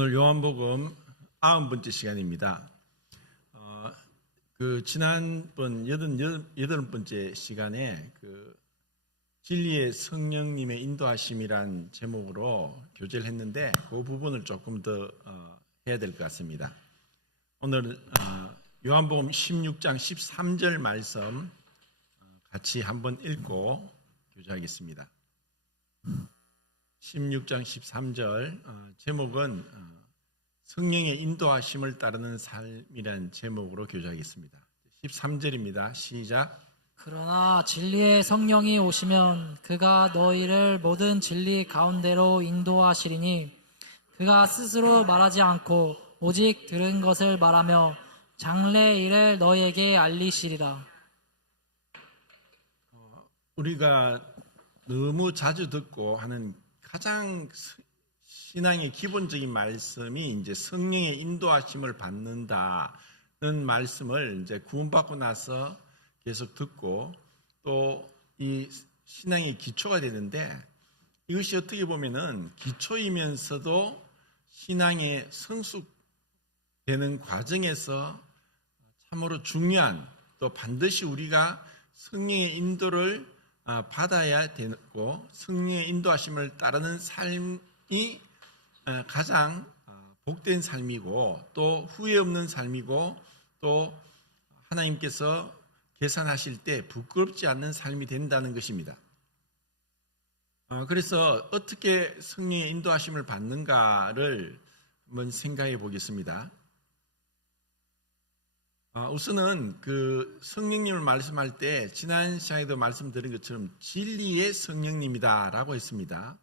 오늘 요한복음 90번째 시간입니다. 지난번 88번째 시간에 진리의 성령님의 인도하심이란 제목으로 교제를 했는데 그 부분을 조금 더 해야 될 것 같습니다. 오늘 요한복음 16장 13절 말씀 같이 한번 읽고 교제하겠습니다. 16장 13절 제목은 성령의 인도하심을 따르는 삶이라는 제목으로 교제하겠습니다. 13절입니다. 시작. 그러나 진리의 성령이 오시면 그가 너희를 모든 진리 가운데로 인도하시리니 그가 스스로 말하지 않고 오직 들은 것을 말하며 장래 일을 너희에게 알리시리라. 우리가 너무 자주 듣고 하는 가장 신앙의 기본적인 말씀이 이제 성령의 인도하심을 받는다는 말씀을 이제 구원받고 나서 계속 듣고 또 이 신앙의 기초가 되는데, 이것이 어떻게 보면은 기초이면서도 신앙의 성숙되는 과정에서 참으로 중요한, 또 반드시 우리가 성령의 인도를 받아야 되고 성령의 인도하심을 따르는 삶이 가장 복된 삶이고 또 후회 없는 삶이고 또 하나님께서 계산하실 때 부끄럽지 않는 삶이 된다는 것입니다. 그래서 어떻게 성령의 인도하심을 받는가를 한번 생각해 보겠습니다. 우선은 성령님을 말씀할 때 지난 시간에도 말씀드린 것처럼 진리의 성령님이다라고 했습니다.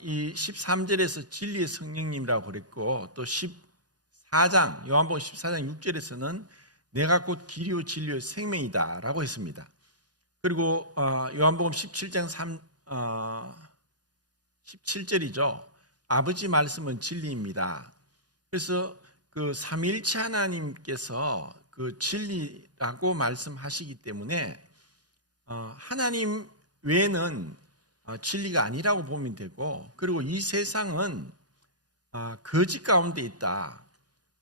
이 13절에서 진리의 성령님이라고 그랬고 또 14장 요한복음 14장 6절에서는 내가 곧 길이요 진리요 생명이다라고 했습니다. 그리고 요한복음 17장 17절이죠. 아버지 말씀은 진리입니다. 그래서 삼위일체 하나님께서 진리라고 말씀하시기 때문에 하나님 외에는 진리가 아니라고 보면 되고, 그리고 이 세상은 거짓 가운데 있다.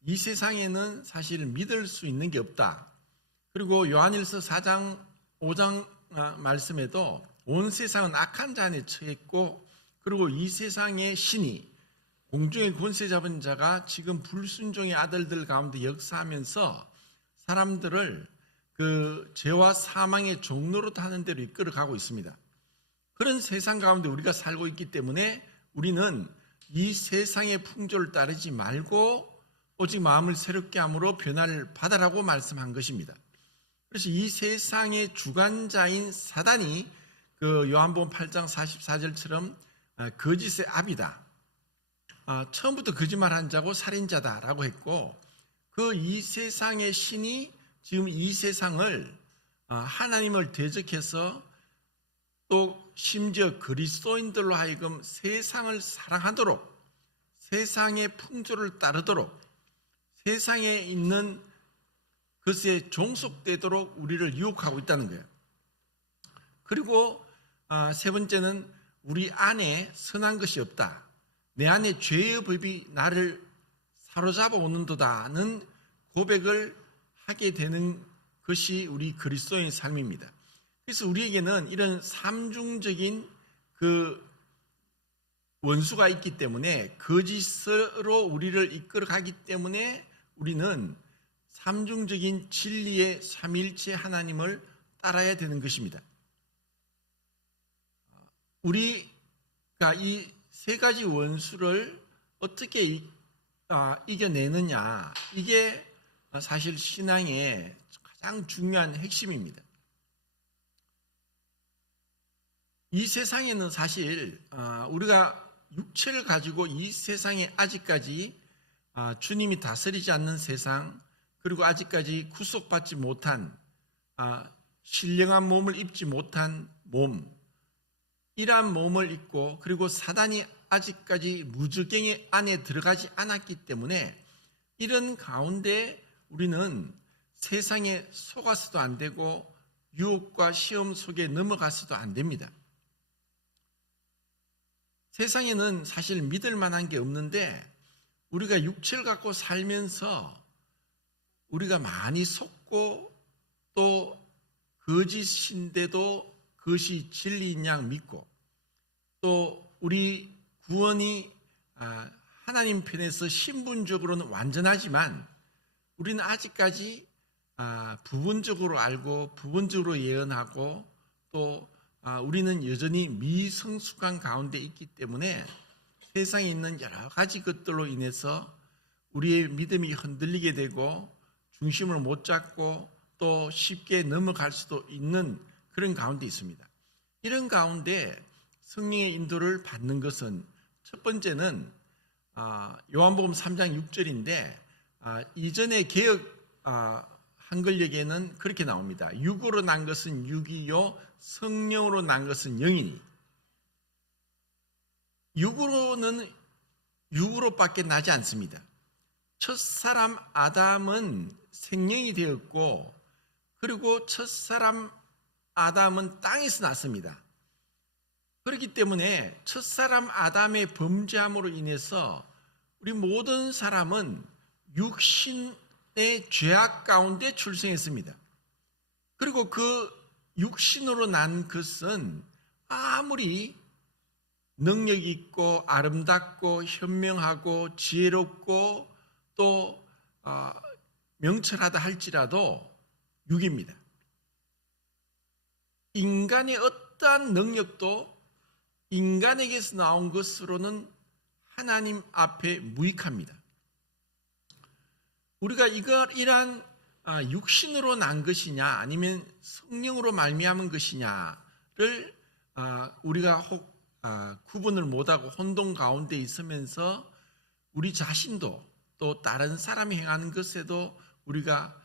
이 세상에는 사실 믿을 수 있는 게 없다. 그리고 요한일서 4장 5장 말씀에도 온 세상은 악한 자 안에 처했고, 그리고 이 세상의 신이 공중의 권세 잡은 자가 지금 불순종의 아들들 가운데 역사하면서 사람들을 죄와 사망의 종로로 하는 대로 이끌어가고 있습니다. 그런 세상 가운데 우리가 살고 있기 때문에 우리는 이 세상의 풍조를 따르지 말고 오직 마음을 새롭게 함으로 변화를 받아라고 말씀한 것입니다. 그래서 이 세상의 주관자인 사단이 요한복음 8장 44절처럼 거짓의 압이다. 처음부터 거짓말한 자고 살인자다라고 했고, 이 세상의 신이 지금 이 세상을 하나님을 대적해서 또 심지어 그리스도인들로 하여금 세상을 사랑하도록, 세상의 풍조를 따르도록, 세상에 있는 것에 종속되도록 우리를 유혹하고 있다는 거예요. 그리고 세 번째는 우리 안에 선한 것이 없다. 내 안에 죄의 법이 나를 사로잡아 오는도다는 고백을 하게 되는 것이 우리 그리스도인의 삶입니다. 그래서 우리에게는 이런 삼중적인 원수가 있기 때문에, 거짓으로 우리를 이끌어가기 때문에 우리는 삼중적인 진리의 삼일체 하나님을 따라야 되는 것입니다. 우리가 이 세 가지 원수를 어떻게 이겨내느냐, 이게 사실 신앙의 가장 중요한 핵심입니다. 이 세상에는 사실 우리가 육체를 가지고 이 세상에 아직까지 주님이 다스리지 않는 세상, 그리고 아직까지 구속받지 못한 신령한 몸을 입지 못한 몸, 이러한 몸을 입고, 그리고 사단이 아직까지 무저갱이 안에 들어가지 않았기 때문에 이런 가운데 우리는 세상에 속아서도 안 되고 유혹과 시험 속에 넘어가서도 안 됩니다. 세상에는 사실 믿을 만한 게 없는데 우리가 육체를 갖고 살면서 우리가 많이 속고 또 거짓인데도 그것이 진리인 양 믿고 또 우리 구원이 하나님 편에서 신분적으로는 완전하지만 우리는 아직까지 부분적으로 알고 부분적으로 예언하고 또 우리는 여전히 미성숙한 가운데 있기 때문에 세상에 있는 여러 가지 것들로 인해서 우리의 믿음이 흔들리게 되고 중심을 못 잡고 또 쉽게 넘어갈 수도 있는 그런 가운데 있습니다. 이런 가운데 성령의 인도를 받는 것은 첫 번째는 요한복음 3장 6절인데 이전의 개역 한글역에는 그렇게 나옵니다. 육으로 난 것은 육이요 성령으로 난 것은 영이니. 육으로는 육으로밖에 나지 않습니다. 첫사람 아담은 생명이 되었고 그리고 첫사람 아담은 땅에서 났습니다. 그렇기 때문에 첫사람 아담의 범죄함으로 인해서 우리 모든 사람은 육신의 죄악 가운데 출생했습니다. 그리고 그 육신으로 난 것은 아무리 능력 있고 아름답고 현명하고 지혜롭고 또 명철하다 할지라도 육입니다. 인간의 어떠한 능력도 인간에게서 나온 것으로는 하나님 앞에 무익합니다. 우리가 이러한 육신으로 난 것이냐 아니면 성령으로 말미암은 것이냐를 우리가 혹 구분을 못하고 혼돈 가운데 있으면서 우리 자신도 또 다른 사람이 행하는 것에도 우리가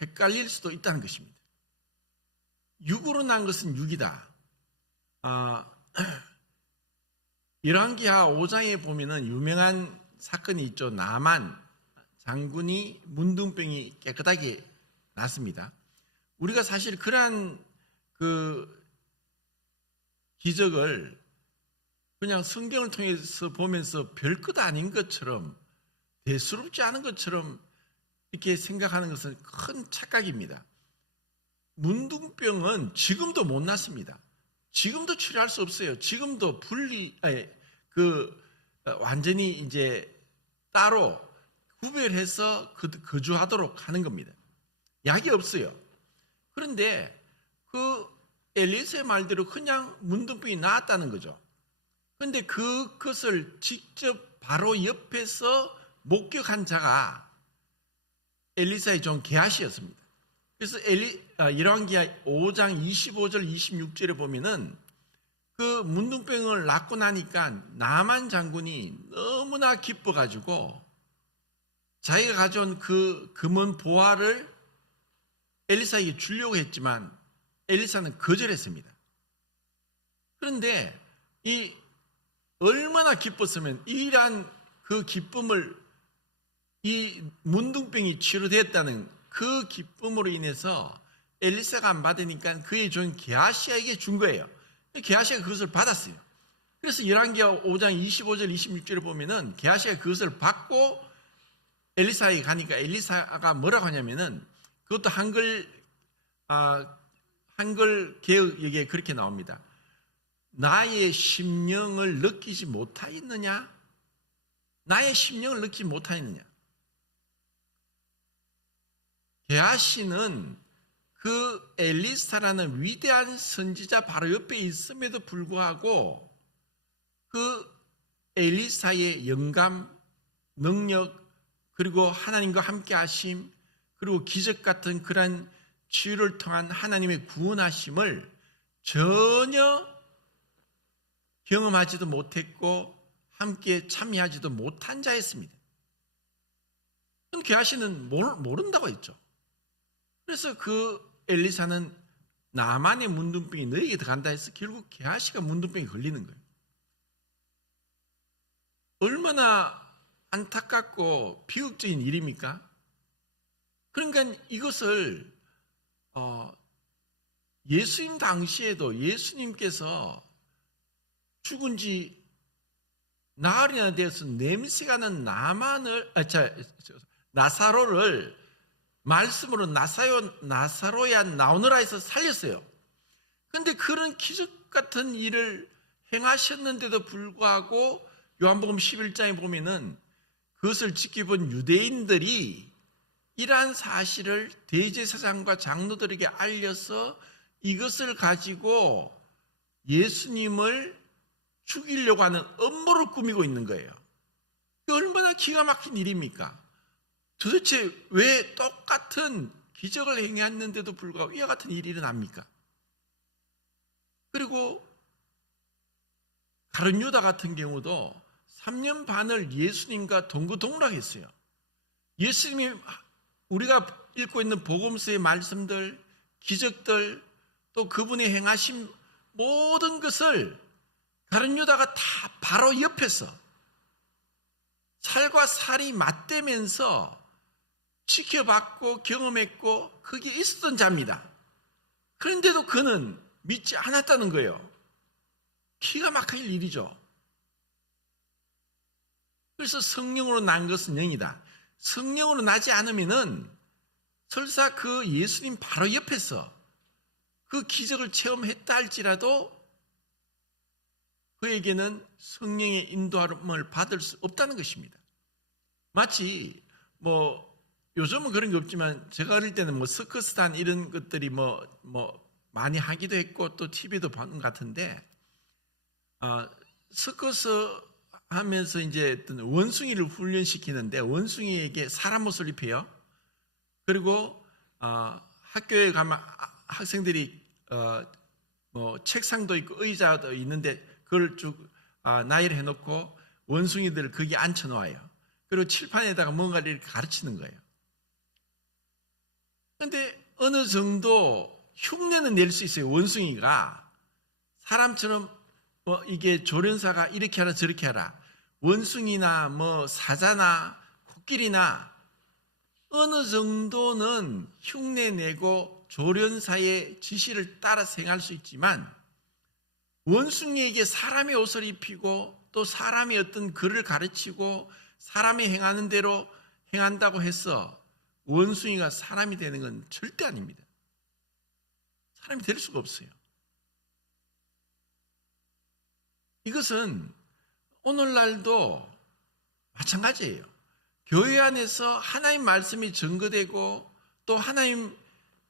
헷갈릴 수도 있다는 것입니다. 육으로 난 것은 육이다. 열왕기하 5장에 보면은 유명한 사건이 있죠. 나만 장군이 문둥병이 깨끗하게 났습니다. 우리가 사실 그러한 그 기적을 그냥 성경을 통해서 보면서 별것 아닌 것처럼 대수롭지 않은 것처럼 이렇게 생각하는 것은 큰 착각입니다. 문둥병은 지금도 못 났습니다. 지금도 치료할 수 없어요. 지금도 완전히 이제 따로 구별해서 거주하도록 하는 겁니다. 약이 없어요. 그런데 그 엘리사의 말대로 그냥 문둥병이 나았다는 거죠. 그런데 그것을 직접 바로 옆에서 목격한 자가 엘리사의 종 게하시였습니다. 그래서 열왕기하 5장 25절 26절에 보면은 그 문둥병을 낫고 나니까 나만 장군이 너무나 기뻐가지고 자기가 가져온 그 금은 보화를 엘리사에게 주려고 했지만 엘리사는 거절했습니다. 그런데 이 얼마나 기뻤으면 이러한 그 기쁨을 이 문둥병이 치료되었다는 그 기쁨으로 인해서 엘리사가 안 받으니까 그의 종 게하시아에게 준 거예요. 게하시아가 그것을 받았어요. 그래서 열왕기하 5장 25절 26절에 보면은 게하시아가 그것을 받고 엘리사에게 가니까 엘리사가 뭐라고 하냐면은 그것도 한글 개역에 그렇게 나옵니다. 나의 심령을 느끼지 못하였느냐? 나의 심령을 느끼지 못하였느냐? 게하시는 그 엘리사라는 위대한 선지자 바로 옆에 있음에도 불구하고 그 엘리사의 영감, 능력, 그리고 하나님과 함께 하심, 그리고 기적 같은 그런 치유를 통한 하나님의 구원하심을 전혀 경험하지도 못했고 함께 참여하지도 못한 자였습니다. 그럼 게하시는 모른다고 했죠. 그래서 그 엘리사는 나만의 문둥병이 너에게 들어간다 해서 결국 게하시가 문둥병이 걸리는 거예요. 얼마나 안타깝고 비극적인 일입니까? 그러니까 이것을 예수님 당시에도 예수님께서 죽은 지 나흘이나 되어서 냄새가 나는 나사로를 말씀으로 나사로야 나오너라 해서 살렸어요. 그런데 그런 기적 같은 일을 행하셨는데도 불구하고 요한복음 11장에 보면은 그것을 지켜본 유대인들이 이러한 사실을 대제사장과 장로들에게 알려서 이것을 가지고 예수님을 죽이려고 하는 음모를 꾸미고 있는 거예요. 얼마나 기가 막힌 일입니까? 도대체 왜 똑같은 기적을 행했는데도 불구하고 이와 같은 일이 일어납니까? 그리고 가룟 유다 같은 경우도 3년 반을 예수님과 동거동락했어요. 예수님이 우리가 읽고 있는 복음서의 말씀들, 기적들, 또 그분이 행하신 모든 것을 가룟 유다가 다 바로 옆에서 살과 살이 맞대면서 지켜봤고 경험했고 거기에 있었던 자입니다. 그런데도 그는 믿지 않았다는 거예요. 기가 막힐 일이죠. 그래서 성령으로 난 것은 영이다. 성령으로 나지 않으면은 설사 그 예수님 바로 옆에서 그 기적을 체험했다 할지라도 그에게는 성령의 인도함을 받을 수 없다는 것입니다. 마치 요즘은 그런 게 없지만 제가 어릴 때는 서커스단 이런 것들이 많이 하기도 했고 또 TV도 보는 것 같은데 서커스 하면서 이제 어떤 원숭이를 훈련시키는데 원숭이에게 사람 옷을 입혀요. 그리고 학교에 가면 학생들이 책상도 있고 의자도 있는데 그걸 쭉 나열을 해놓고 원숭이들을 거기 앉혀놓아요. 그리고 칠판에다가 뭔가를 이렇게 가르치는 거예요. 그런데 어느 정도 흉내는 낼 수 있어요. 원숭이가 사람처럼 이게 조련사가 이렇게 하라 저렇게 하라, 원숭이나 사자나 코끼리나 어느 정도는 흉내내고 조련사의 지시를 따라 행할 수 있지만 원숭이에게 사람의 옷을 입히고 또 사람의 어떤 글을 가르치고 사람이 행하는 대로 행한다고 해서 원숭이가 사람이 되는 건 절대 아닙니다. 사람이 될 수가 없어요. 이것은 오늘날도 마찬가지예요. 교회 안에서 하나님 말씀이 증거되고 또 하나님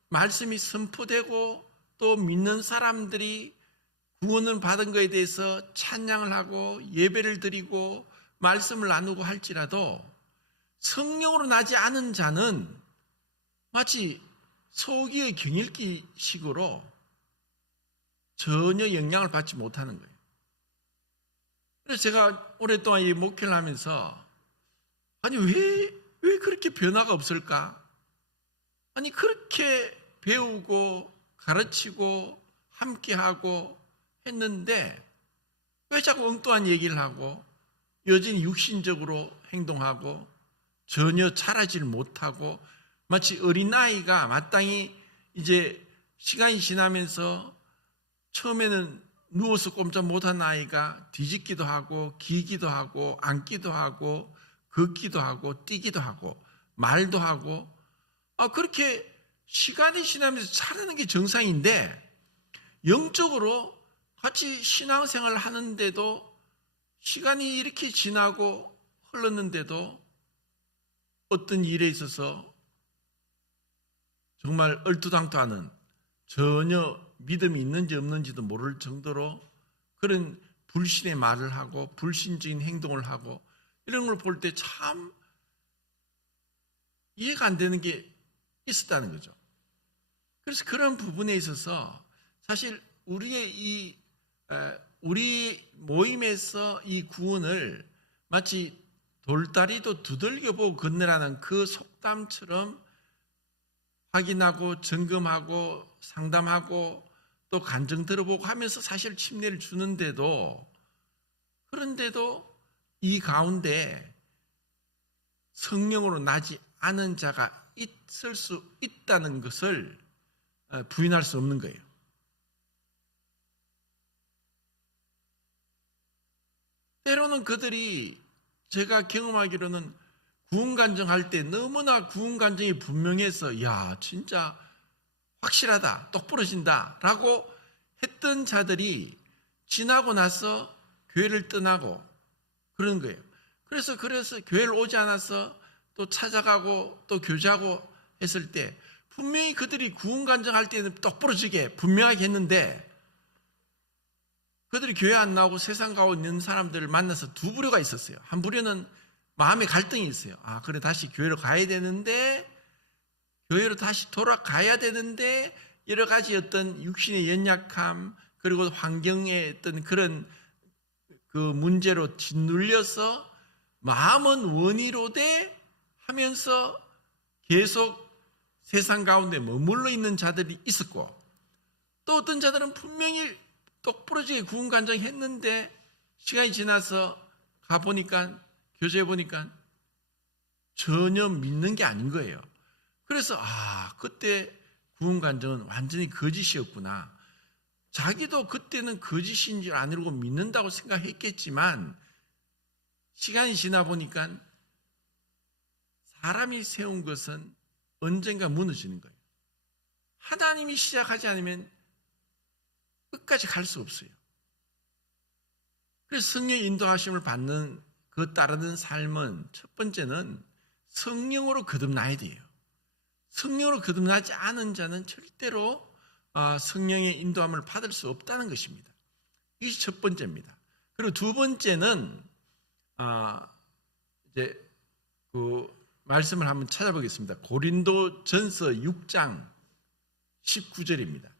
말씀이 선포되고 또 믿는 사람들이 구원을 받은 것에 대해서 찬양을 하고 예배를 드리고 말씀을 나누고 할지라도 성령으로 나지 않은 자는 마치 소기의 경읽기식으로 전혀 영향을 받지 못하는 거예요. 그래서 제가 오랫동안 이 목회를 하면서 아니 왜 그렇게 변화가 없을까? 아니 그렇게 배우고 가르치고 함께하고 했는데 왜 자꾸 엉뚱한 얘기를 하고 여전히 육신적으로 행동하고 전혀 자라질 못하고 마치 어린아이가 마땅히 이제 시간이 지나면서 처음에는 누워서 꼼짝 못한 아이가 뒤집기도 하고 기기도 하고 앉기도 하고 걷기도 하고 뛰기도 하고 말도 하고 그렇게 시간이 지나면서 자라는 게 정상인데 영적으로 같이 신앙생활을 하는데도 시간이 이렇게 지나고 흘렀는데도 어떤 일에 있어서 정말 얼토당토하는 전혀 믿음이 있는지 없는지도 모를 정도로 그런 불신의 말을 하고 불신적인 행동을 하고 이런 걸 볼 때 참 이해가 안 되는 게 있었다는 거죠. 그래서 그런 부분에 있어서 사실 우리 모임에서 이 구원을 마치 돌다리도 두들겨보고 건너라는 그 속담처럼 확인하고 점검하고 상담하고 또 간증 들어보고 하면서 사실 침례를 주는데도 그런데도 이 가운데 성령으로 나지 않은 자가 있을 수 있다는 것을 부인할 수 없는 거예요. 때로는 그들이 제가 경험하기로는 구원간증할 때 너무나 구원간증이 분명해서 야 진짜 확실하다 똑부러진다 라고 했던 자들이 지나고 나서 교회를 떠나고 그런 거예요. 그래서 교회를 오지 않아서 또 찾아가고 또 교제하고 했을 때 분명히 그들이 구원간증할 때는 똑부러지게 분명하게 했는데 그들이 교회 안 나오고 세상 가고 있는 사람들을 만나서 두 부류가 있었어요. 한 부류는 마음의 갈등이 있어요. 아 그래 다시 교회로 가야 되는데 교회로 다시 돌아가야 되는데 여러 가지 어떤 육신의 연약함 그리고 환경의 어떤 그런 그 문제로 짓눌려서 마음은 원이로되 하면서 계속 세상 가운데 머물러 있는 자들이 있었고 또 어떤 자들은 분명히 똑부러지게 구원간증했는데 시간이 지나서 가보니까 교제해 보니까 전혀 믿는 게 아닌 거예요. 그래서 그때 구원간증은 완전히 거짓이었구나. 자기도 그때는 거짓인 줄 아니고 믿는다고 생각했겠지만 시간이 지나 보니까 사람이 세운 것은 언젠가 무너지는 거예요. 하나님이 시작하지 않으면 끝까지 갈 수 없어요. 그래서 성령의 인도하심을 받는 그 따르는 삶은 첫 번째는 성령으로 거듭나야 돼요. 성령으로 거듭나지 않은 자는 절대로 성령의 인도함을 받을 수 없다는 것입니다. 이것이 첫 번째입니다. 그리고 두 번째는 이제 그 말씀을 한번 찾아보겠습니다. 고린도전서 6장 19절입니다.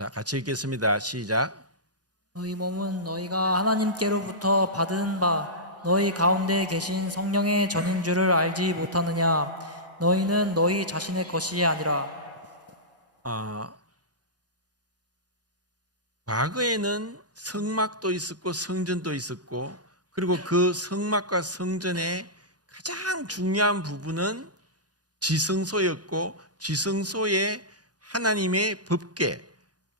자, 같이 읽겠습니다. 시작. 너희 몸은 너희가 하나님께로부터 받은 바 너희 가운데 계신 성령의 전인 줄을 알지 못하느냐? 너희는 너희 자신의 것이 아니라. 과거에는 성막도 있었고 성전도 있었고 그리고 그 성막과 성전의 가장 중요한 부분은 지성소였고 지성소에 하나님의 법궤,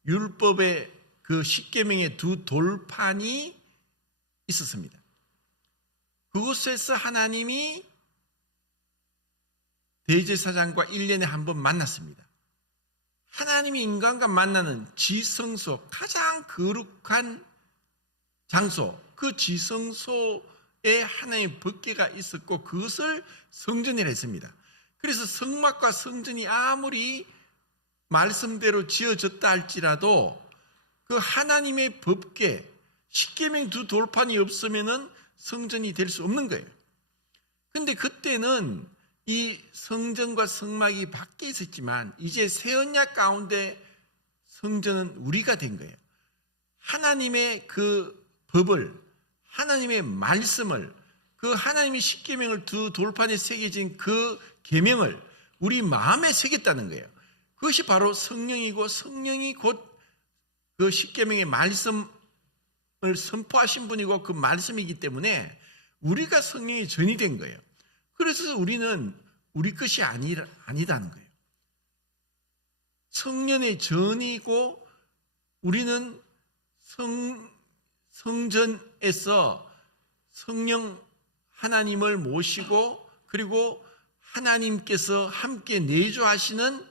율법의 그 십계명의 두 돌판이 있었습니다. 그곳에서 하나님이 대제사장과 1년에 한 번 만났습니다. 하나님이 인간과 만나는 지성소, 가장 거룩한 장소, 그 지성소에 하나님의 법궤가 있었고 그것을 성전이라 했습니다. 그래서 성막과 성전이 아무리 말씀대로 지어졌다 할지라도 그 하나님의 법궤, 십계명 두 돌판이 없으면은 성전이 될 수 없는 거예요. 그런데 그때는 이 성전과 성막이 밖에 있었지만 이제 새 언약 가운데 성전은 우리가 된 거예요. 하나님의 그 법을, 하나님의 말씀을, 그 하나님의 십계명을 두 돌판에 새겨진 그 계명을 우리 마음에 새겼다는 거예요. 그것이 바로 성령이고 성령이 곧 그 십계명의 말씀을 선포하신 분이고 그 말씀이기 때문에 우리가 성령의 전이 된 거예요. 그래서 우리는 우리 것이 아니다는 거예요. 성령의 전이고 우리는 성전에서 성령 하나님을 모시고 그리고 하나님께서 함께 내주하시는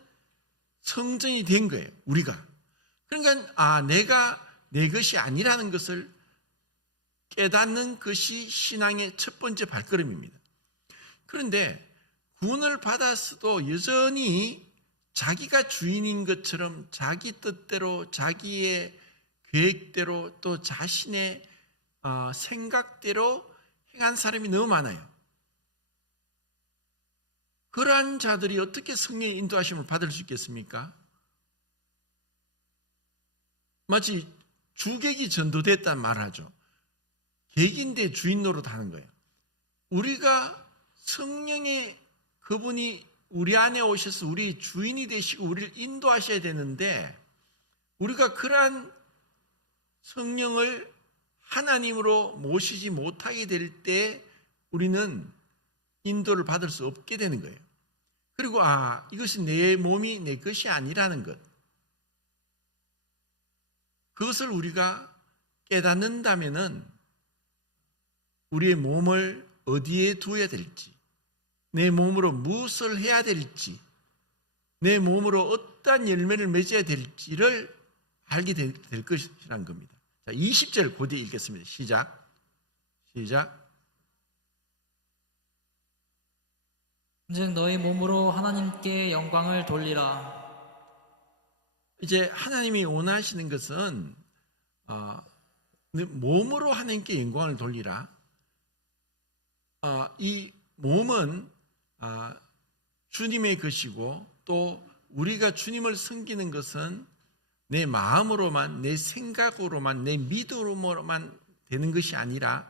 성전이 된 거예요. 우리가. 그러니까 내가 내 것이 아니라는 것을 깨닫는 것이 신앙의 첫 번째 발걸음입니다. 그런데 구원을 받았어도 여전히 자기가 주인인 것처럼 자기 뜻대로 자기의 계획대로 또 자신의 생각대로 행한 사람이 너무 많아요. 그러한 자들이 어떻게 성령의 인도하심을 받을 수 있겠습니까? 마치 주객이 전도됐다는 말을 하죠. 객인데 주인 노릇하는 거예요. 우리가 성령의 그분이 우리 안에 오셔서 우리 주인이 되시고 우리를 인도하셔야 되는데 우리가 그러한 성령을 하나님으로 모시지 못하게 될 때 우리는 인도를 받을 수 없게 되는 거예요. 그리고 이것이 내 몸이 내 것이 아니라는 것. 그것을 우리가 깨닫는다면은 우리의 몸을 어디에 두어야 될지, 내 몸으로 무엇을 해야 될지, 내 몸으로 어떠한 열매를 맺어야 될지를 알게 될 것이라는 겁니다. 자, 20절 고대 읽겠습니다. 시작. 즉 너희 몸으로 하나님께 영광을 돌리라. 이제 하나님이 원하시는 것은 몸으로 하나님께 영광을 돌리라. 이 몸은 주님의 것이고 또 우리가 주님을 섬기는 것은 내 마음으로만, 내 생각으로만, 내 믿음으로만 되는 것이 아니라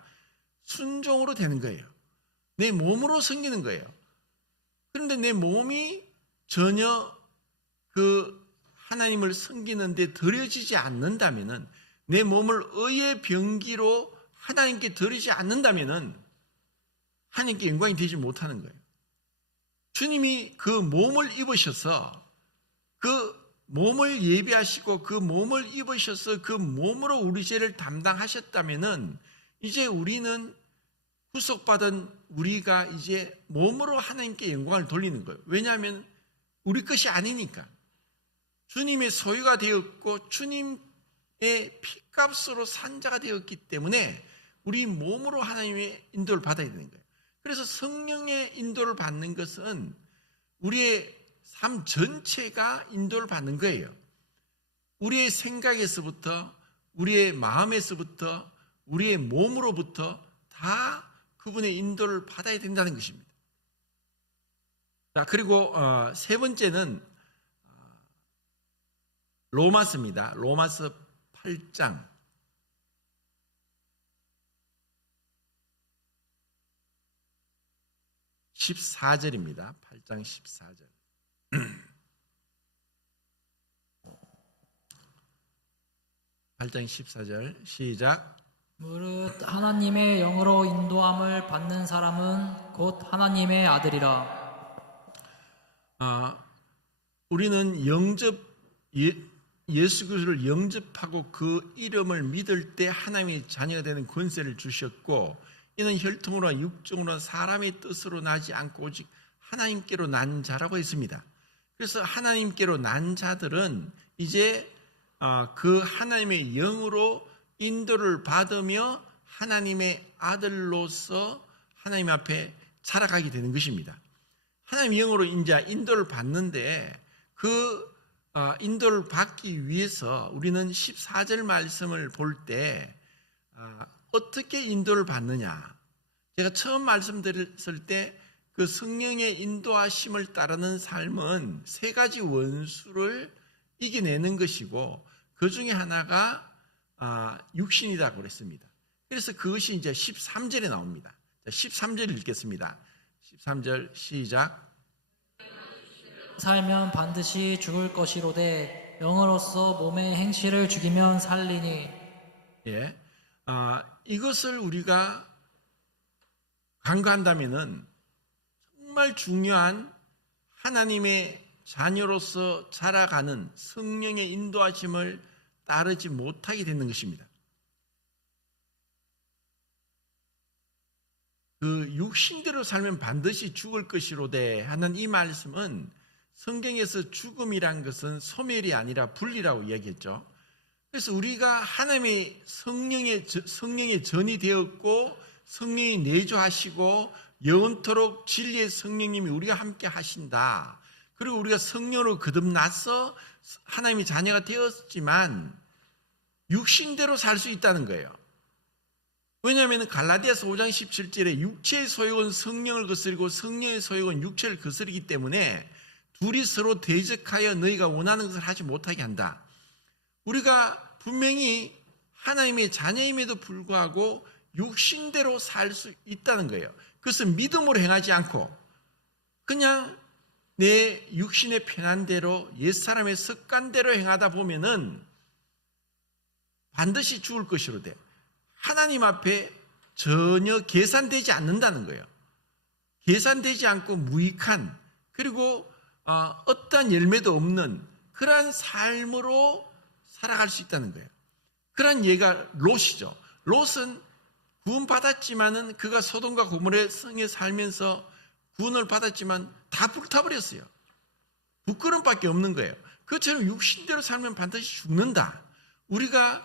순종으로 되는 거예요. 내 몸으로 섬기는 거예요. 그런데 내 몸이 전혀 그 하나님을 섬기는 데 드려지지 않는다면은, 내 몸을 의의 병기로 하나님께 드리지 않는다면은 하나님께 영광이 되지 못하는 거예요. 주님이 그 몸을 입으셔서 그 몸을 예비하시고 그 몸을 입으셔서 그 몸으로 우리 죄를 담당하셨다면은 이제 우리는 구속받은 우리가 이제 몸으로 하나님께 영광을 돌리는 거예요. 왜냐하면 우리 것이 아니니까. 주님의 소유가 되었고 주님의 피값으로 산 자가 되었기 때문에 우리 몸으로 하나님의 인도를 받아야 되는 거예요. 그래서 성령의 인도를 받는 것은 우리의 삶 전체가 인도를 받는 거예요. 우리의 생각에서부터, 우리의 마음에서부터, 우리의 몸으로부터 다 그분의 인도를 받아야 된다는 것입니다. 자, 그리고 세 번째는 로마서입니다. 로마서 8장 14절입니다. 8장 14절. 8장 14절 시작. 무릇 하나님의 영으로 인도함을 받는 사람은 곧 하나님의 아들이라. 우리는 예수 그리스도를 영접하고 그 이름을 믿을 때 하나님의 자녀가 되는 권세를 주셨고, 이는 혈통으로나 육정으로나 사람의 뜻으로 나지 않고 오직 하나님께로 난 자라고 했습니다. 그래서 하나님께로 난 자들은 이제 그 하나님의 영으로 인도를 받으며 하나님의 아들로서 하나님 앞에 자라가게 되는 것입니다. 하나님의 영으로 이제 인도를 받는데 그 인도를 받기 위해서 우리는 14절 말씀을 볼 때 어떻게 인도를 받느냐. 제가 처음 말씀드렸을 때 그 성령의 인도하심을 따르는 삶은 세 가지 원수를 이겨내는 것이고 그 중에 하나가 육신이라고 그랬습니다. 그래서 그것이 이제 13절에 나옵니다. 13절 읽겠습니다. 13절 시작. 살면 반드시 죽을 것이로되 영으로서 몸의 행실을 죽이면 살리니. 예, 이것을 우리가 간과한다면은 정말 중요한 하나님의 자녀로서 자라가는 성령의 인도하심을 따르지 못하게 되는 것입니다. 그 육신대로 살면 반드시 죽을 것이로되 하는 이 말씀은 성경에서 죽음이란 것은 소멸이 아니라 분리라고 이야기했죠. 그래서 우리가 하나님의 성령의 전이 되었고 성령이 내주하시고 영원토록 진리의 성령님이 우리가 함께 하신다. 그리고 우리가 성령으로 거듭나서 하나님의 자녀가 되었지만 육신대로 살 수 있다는 거예요. 왜냐하면 갈라디아서 5장 17절에 육체의 소욕은 성령을 거스리고 성령의 소욕은 육체를 거스리기 때문에 둘이 서로 대적하여 너희가 원하는 것을 하지 못하게 한다. 우리가 분명히 하나님의 자녀임에도 불구하고 육신대로 살 수 있다는 거예요. 그것은 믿음으로 행하지 않고 그냥 내 육신의 편한 대로 옛사람의 습관대로 행하다 보면은 반드시 죽을 것이로되 하나님 앞에 전혀 계산되지 않는다는 거예요. 계산되지 않고 무익한 그리고 어떠한 열매도 없는 그러한 삶으로 살아갈 수 있다는 거예요. 그러한 예가 롯이죠. 롯은 구원받았지만은 그가 소돔과 고모라의 성에 살면서 구원을 받았지만 다 불타버렸어요. 부끄럼밖에 없는 거예요. 그처럼 육신대로 살면 반드시 죽는다. 우리가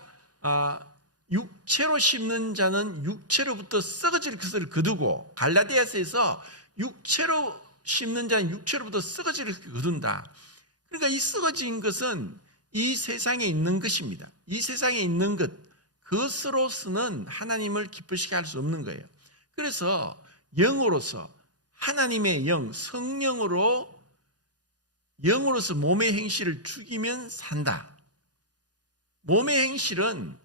육체로 심는 자는 육체로부터 썩어질 것을 거두고, 갈라디아서에서 육체로 심는 자는 육체로부터 썩어질 것을 거둔다. 그러니까 이 썩어진 것은 이 세상에 있는 것입니다. 이 세상에 있는 것, 그것으로서는 하나님을 기쁘시게 할 수 없는 거예요. 그래서 영으로서 하나님의 영, 성령으로서 몸의 행실을 죽이면 산다. 몸의 행실은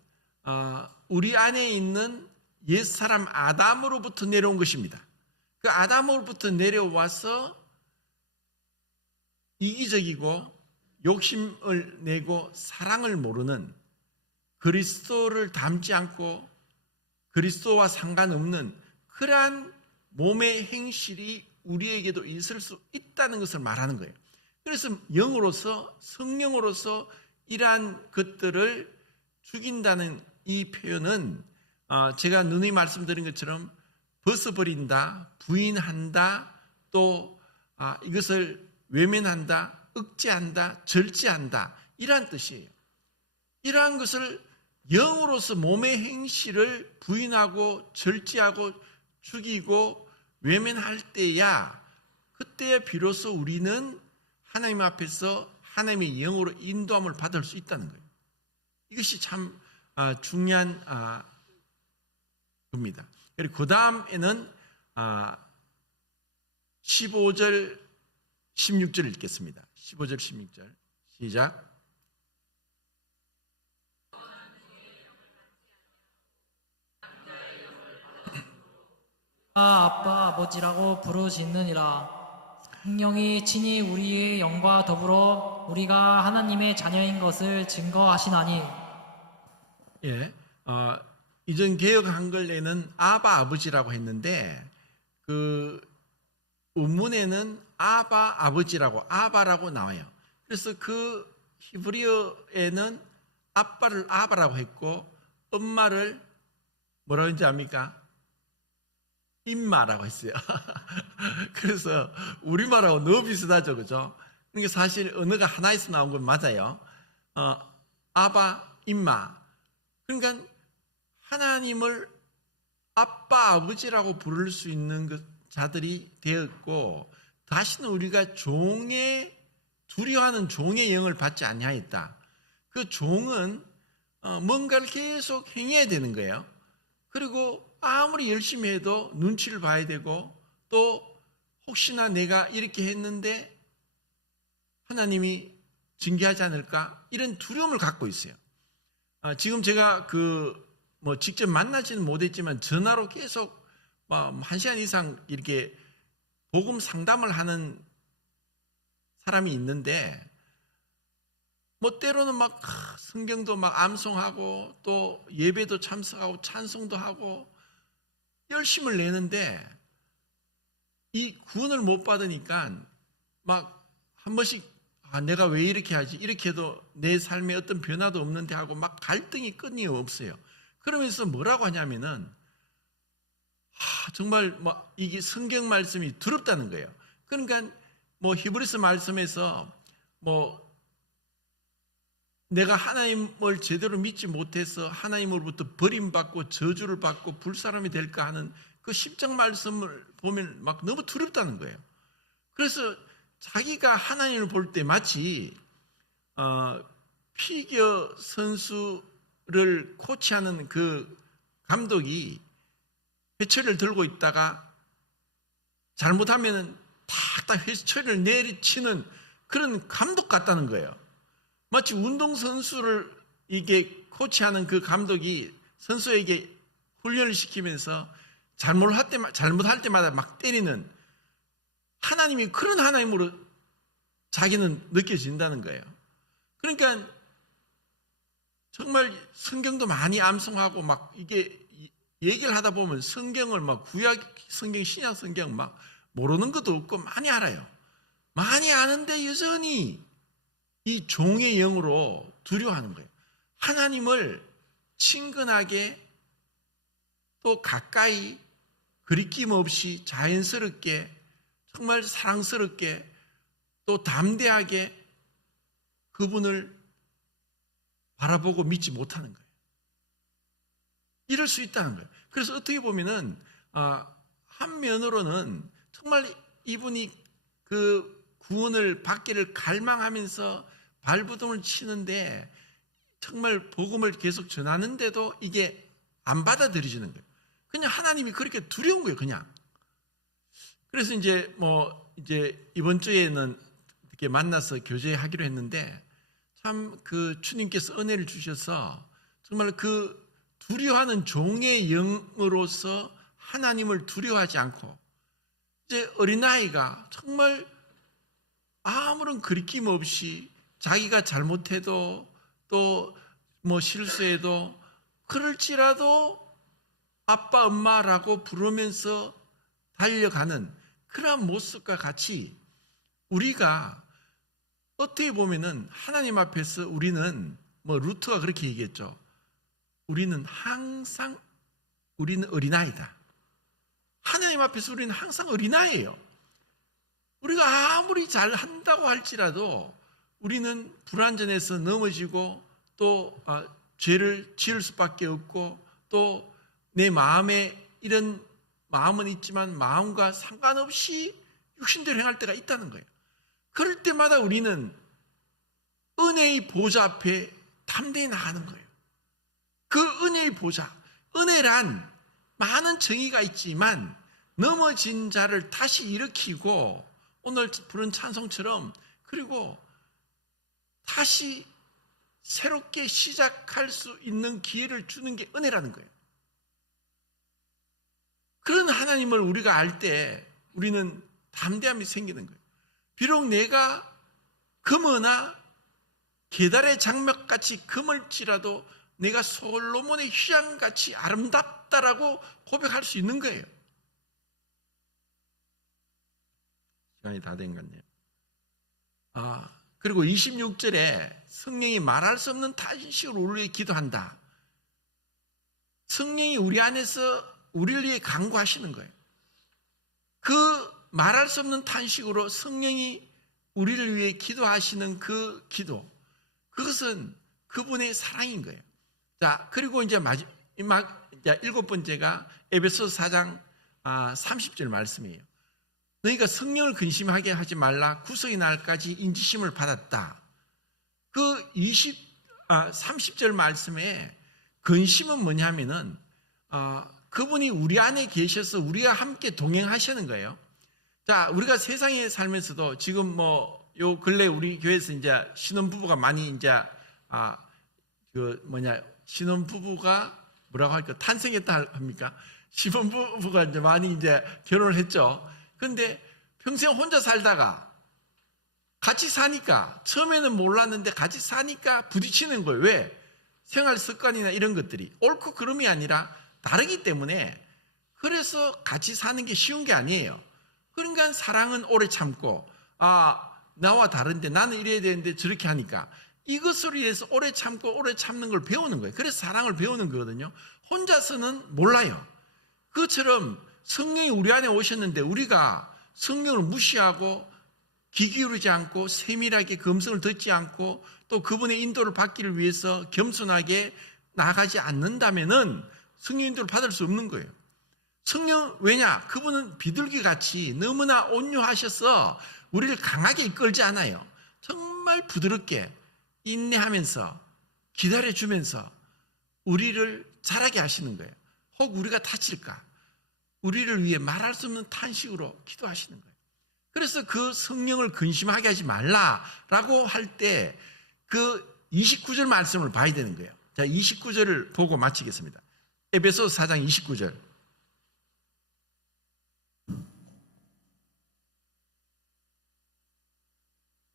우리 안에 있는 옛사람 아담으로부터 내려온 것입니다. 그 아담으로부터 내려와서 이기적이고 욕심을 내고 사랑을 모르는, 그리스도를 닮지 않고 그리스도와 상관없는 그러한 몸의 행실이 우리에게도 있을 수 있다는 것을 말하는 거예요. 그래서 영으로서, 성령으로서 이러한 것들을 죽인다는 이 표현은 제가 누누이 말씀드린 것처럼 벗어버린다, 부인한다, 또 이것을 외면한다, 억제한다, 절제한다, 이러한 뜻이에요. 이러한 것을 영으로서 몸의 행실을 부인하고 절제하고 죽이고 외면할 때야, 그때야 비로소 우리는 하나님 앞에서 하나님의 영으로 인도함을 받을 수 있다는 거예요. 이것이 참 중요한 겁니다. 그리고 그 다음에는 15절 16절 읽겠습니다. 15절 16절 시작. 아빠 아버지라고 부르시느니라. 성령이 친히 우리의 영과 더불어 우리가 하나님의 자녀인 것을 증거하시나니. 예, 이전 개역 한글에는 아바 아버지라고 했는데 그 원문에는 아바 아버지라고, 아바라고 나와요. 그래서 그 히브리어에는 아빠를 아바라고 했고 엄마를 뭐라고 했는지 압니까? 임마라고 했어요. 그래서 우리말하고 너무 비슷하죠, 그죠? 그러니까 사실 언어가 하나에서 나온 건 맞아요. 아바, 임마. 그러니까 하나님을 아빠, 아버지라고 부를 수 있는 자들이 되었고, 다시는 우리가 두려워하는 종의 영을 받지 아니하였다. 그 종은 뭔가를 계속 행해야 되는 거예요. 그리고 아무리 열심히 해도 눈치를 봐야 되고, 또 혹시나 내가 이렇게 했는데 하나님이 징계하지 않을까, 이런 두려움을 갖고 있어요. 지금 제가 직접 만나지는 못했지만 전화로 계속 1시간 이상 이렇게 복음 상담을 하는 사람이 있는데, 때로는 성경도 암송하고 또 예배도 참석하고 찬송도 하고 열심을 내는데 이 구원을 못 받으니까 한 번씩 내가 왜 이렇게 하지? 이렇게 해도 내 삶에 어떤 변화도 없는데 하고 갈등이 끊임없어요. 그러면서 뭐라고 하냐면은 정말 이게 성경 말씀이 두렵다는 거예요. 그러니까 히브리서 말씀에서 내가 하나님을 제대로 믿지 못해서 하나님으로부터 버림받고 저주를 받고 불사람이 될까 하는 그 10장 말씀을 보면 너무 두렵다는 거예요. 그래서 자기가 하나님을 볼 때 마치 피겨 선수를 코치하는 그 감독이 회초리를 들고 있다가 잘못하면 탁탁 회초리를 내리치는 그런 감독 같다는 거예요. 마치 운동선수를 이게 코치하는 그 감독이 선수에게 훈련을 시키면서 잘못할 때마다 때리는, 하나님이 그런 하나님으로 자기는 느껴진다는 거예요. 그러니까 정말 성경도 많이 암송하고 이게 얘기를 하다 보면 성경을 구약 성경, 신약 성경 모르는 것도 없고 많이 알아요. 많이 아는데 여전히 이 종의 영으로 두려워하는 거예요. 하나님을 친근하게 또 가까이 거리낌 없이 자연스럽게 정말 사랑스럽게 또 담대하게 그분을 바라보고 믿지 못하는 거예요. 이럴 수 있다는 거예요. 그래서 어떻게 보면은 한 면으로는 정말 이분이 그 구원을 받기를 갈망하면서 발버둥을 치는데 정말 복음을 계속 전하는데도 이게 안 받아들여지는 거예요. 그냥 하나님이 그렇게 두려운 거예요, 그냥. 그래서 이제 이번 주에는 이렇게 만나서 교제하기로 했는데 참 그 주님께서 은혜를 주셔서 정말 그 두려워하는 종의 영으로서 하나님을 두려워하지 않고 이제 어린아이가 정말 아무런 거리낌 없이 자기가 잘못해도 또 실수해도 그럴지라도 아빠 엄마라고 부르면서 달려가는 그러한 모습과 같이 우리가 어떻게 보면은 하나님 앞에서 우리는 루트가 그렇게 얘기했죠. 우리는 어린아이다. 하나님 앞에서 우리는 항상 어린아이예요. 우리가 아무리 잘한다고 할지라도 우리는 불완전해서 넘어지고 또 죄를 지을 수밖에 없고 또 내 마음에 이런 마음은 있지만 마음과 상관없이 육신대로 행할 때가 있다는 거예요. 그럴 때마다 우리는 은혜의 보좌 앞에 담대히 나가는 거예요. 그 은혜의 보좌, 은혜란 많은 정의가 있지만 넘어진 자를 다시 일으키고 오늘 부른 찬송처럼 그리고 다시 새롭게 시작할 수 있는 기회를 주는 게 은혜라는 거예요. 그런 하나님을 우리가 알 때 우리는 담대함이 생기는 거예요. 비록 내가 금어나 계달의 장막같이 금을지라도 내가 솔로몬의 휘황같이 아름답다라고 고백할 수 있는 거예요. 시간이 다 된 것 같네요. 그리고 26절에 성령이 말할 수 없는 탄식으로 우리를 기도한다. 성령이 우리 안에서 우리를 위해 간구하시는 거예요. 그 말할 수 없는 탄식으로 성령이 우리를 위해 기도하시는 그 기도, 그것은 그분의 사랑인 거예요. 자, 그리고 이제 일곱 번째가 에베소서 4장 30절 말씀이에요. 너희가 성령을 근심하게 하지 말라. 구속의 날까지 인지심을 받았다. 그 30절 말씀에 근심은 뭐냐면은 그분이 우리 안에 계셔서 우리와 함께 동행하시는 거예요. 자, 우리가 세상에 살면서도 지금 요 근래 우리 교회에서 이제 신혼부부가 많이 이제 신혼부부가 뭐라고 할까 탄생했다 합니까? 신혼부부가 이제 많이 이제 결혼을 했죠. 그런데 평생 혼자 살다가 같이 사니까 처음에는 몰랐는데 같이 사니까 부딪히는 거예요. 왜? 생활 습관이나 이런 것들이 옳고 그름이 아니라 다르기 때문에 그래서 같이 사는 게 쉬운 게 아니에요. 그러니까 사랑은 오래 참고 나와 다른데 나는 이래야 되는데 저렇게 하니까 이것으로 인해서 오래 참고 오래 참는 걸 배우는 거예요. 그래서 사랑을 배우는 거거든요. 혼자서는 몰라요. 그것처럼 성령이 우리 안에 오셨는데 우리가 성령을 무시하고 귀 기울이지 않고 세밀하게 그 음성을 듣지 않고 또 그분의 인도를 받기를 위해서 겸손하게 나가지 않는다면은 성령 인도를 받을 수 없는 거예요. 성령, 왜냐? 그분은 비둘기같이 너무나 온유하셔서 우리를 강하게 이끌지 않아요. 정말 부드럽게 인내하면서 기다려주면서 우리를 자라게 하시는 거예요. 혹 우리가 다칠까? 우리를 위해 말할 수 없는 탄식으로 기도하시는 거예요. 그래서 그 성령을 근심하게 하지 말라라고 할 때 그 29절 말씀을 봐야 되는 거예요. 자, 29절을 보고 마치겠습니다. 에베소서 4장 29절.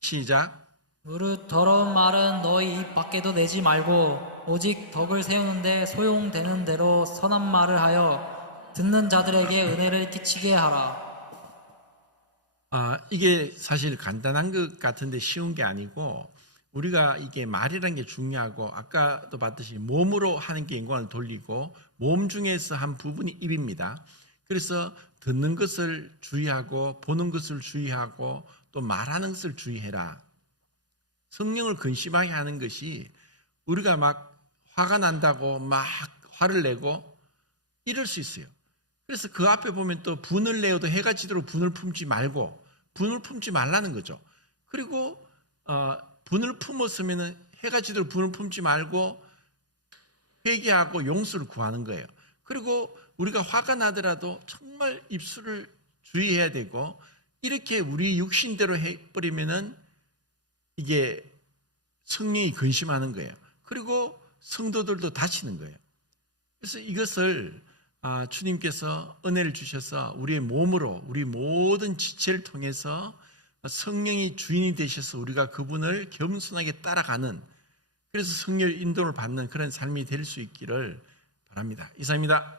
시작. 무릇 더러운 말은 너희 입 밖에도 내지 말고 오직 덕을 세우는데 소용되는 대로 선한 말을 하여 듣는 자들에게 은혜를 끼치게 하라. 이게 사실 간단한 것 같은데 쉬운 게 아니고 우리가 이게 말이라는 게 중요하고 아까도 봤듯이 몸으로 하는 게 영광을 돌리고 몸 중에서 한 부분이 입입니다. 그래서 듣는 것을 주의하고 보는 것을 주의하고 또 말하는 것을 주의해라. 성령을 근심하게 하는 것이 우리가 막 화가 난다고 막 화를 내고 이럴 수 있어요. 그래서 그 앞에 보면 또 분을 내어도 해가 지도록 분을 품지 말고 분을 품지 말라는 거죠. 그리고 분을 품었으면 해가 지도록 분을 품지 말고 회개하고 용서를 구하는 거예요. 그리고 우리가 화가 나더라도 정말 입술을 주의해야 되고 이렇게 우리 육신대로 해버리면은 이게 성령이 근심하는 거예요. 그리고 성도들도 다치는 거예요. 그래서 이것을 주님께서 은혜를 주셔서 우리의 몸으로 우리 모든 지체를 통해서 성령이 주인이 되셔서 우리가 그분을 겸손하게 따라가는, 그래서 성령 인도를 받는 그런 삶이 될 수 있기를 바랍니다. 이상입니다.